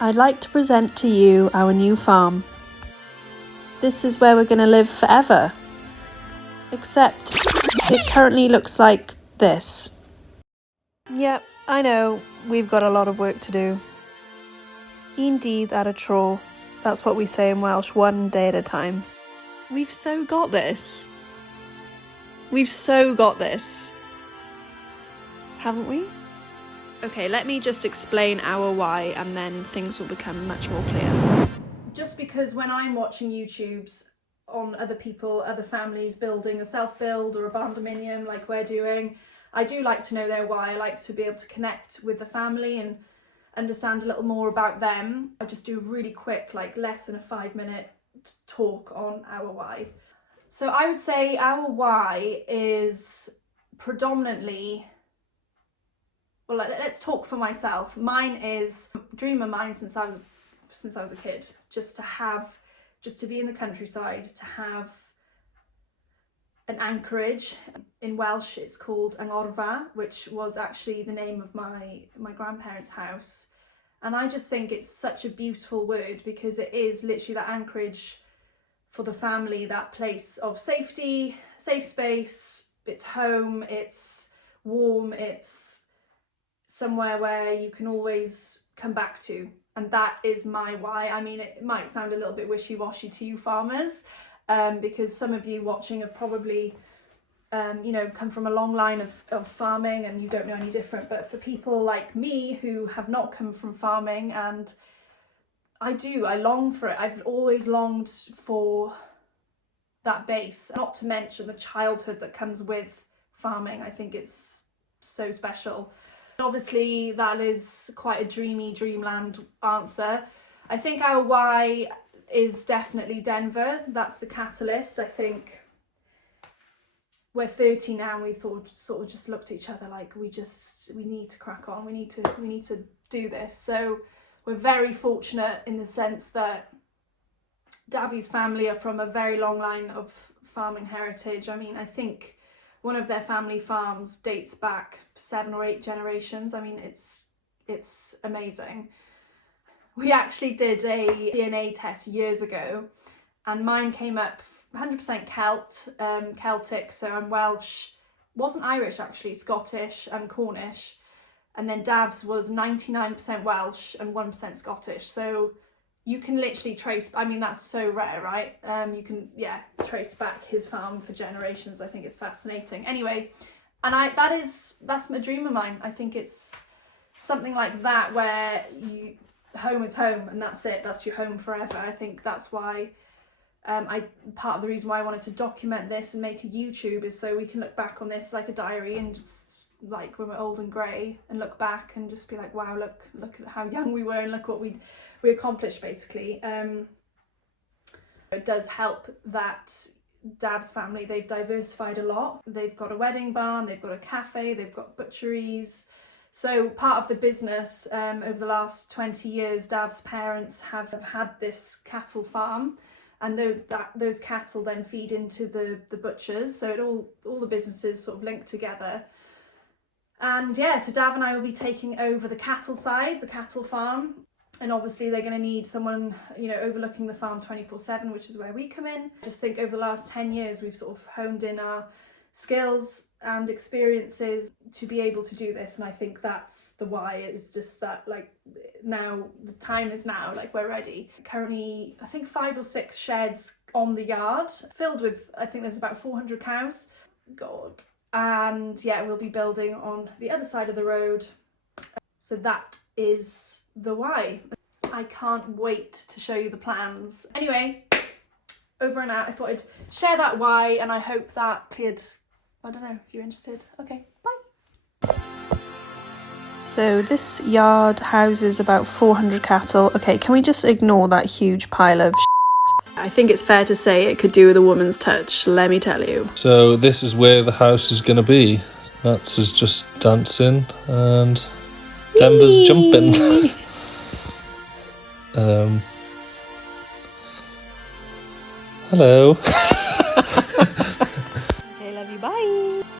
I'd like to present to you our new farm. This is where we're going to live forever. Except it currently looks like this. Yep, I know, we've got a lot of work to do. Un dydd ar y tro. That's what we say in Welsh, one day at a time. We've so got this. We've so got this. Haven't we? Okay, let me just explain our why and then things will become much more clear. Just because when I'm watching YouTubes on other people, other families building a self-build or a barndominium like we're doing, I do like to know their why. I like to be able to connect with the family and understand a little more about them. I just do a really quick, like less than a 5-minute talk on our why. So I would say our why is predominantly, well, let's talk for myself. Mine is a dream of mine since I was a kid, just to be in the countryside, to have an anchorage. In Welsh it's called Angorfa, which was actually the name of my grandparents' house. And I just think it's such a beautiful word because it is literally that anchorage for the family, that place of safety, safe space, it's home, it's warm, it's somewhere where you can always come back to. And that is my why. I mean, it might sound a little bit wishy-washy to you farmers, because some of you watching have probably, come from a long line of farming and you don't know any different. But for people like me who have not come from farming, and I long for it. I've always longed for that base, not to mention the childhood that comes with farming. I think it's so special. Obviously, that is quite a dreamy dreamland answer. I think our why is definitely Denver. That's the catalyst. I think we're 30 now and we sort of just looked at each other like we need to crack on. We need to do this. So we're very fortunate in the sense that Davi's family are from a very long line of farming heritage. I mean, I think one of their family farms dates back 7 or 8 generations. I mean, it's amazing. We actually did a DNA test years ago and mine came up 100% Celtic, so I'm Welsh, wasn't Irish actually, Scottish and Cornish. And then Dav's was 99% Welsh and 1% Scottish. So you can literally trace, I mean, that's so rare, right? You can, trace back his farm for generations. I think it's fascinating. Anyway, and that's my dream of mine. I think it's something like that where home is home and that's it. That's your home forever. I think that's why part of the reason why I wanted to document this and make a YouTube is so we can look back on this like a diary and just like when we're old and grey and look back and just be like, wow, look at how young we were and look what we accomplished basically. It does help that Dad's family, they've diversified a lot. They've got a wedding barn, they've got a cafe, they've got butcheries. So part of the business over the last 20 years, Dav's parents have had this cattle farm, and those cattle then feed into the butchers. So all the businesses sort of link together. And so Dav and I will be taking over the cattle side, the cattle farm. And obviously they're going to need someone, overlooking the farm 24/7, which is where we come in. I just think over the last 10 years, we've sort of honed in our skills and experiences to be able to do this. And I think that's the why. It's just that, like, now the time is now, like, we're ready. Currently, I think 5 or 6 sheds on the yard filled with, I think there's about 400 cows. God. And we'll be building on the other side of the road. So that is the why. I can't wait to show you the plans. Anyway, over and out. I thought I'd share that why, and I hope that cleared. I don't know if you're interested. Okay, bye. So this yard houses about 400 cattle. Okay, can we just ignore that huge pile of I think it's fair to say it could do with a woman's touch, let me tell you. So this is where the house is going to be. Nats is just dancing and Denver's jumping. Hello. Okay, love you, bye.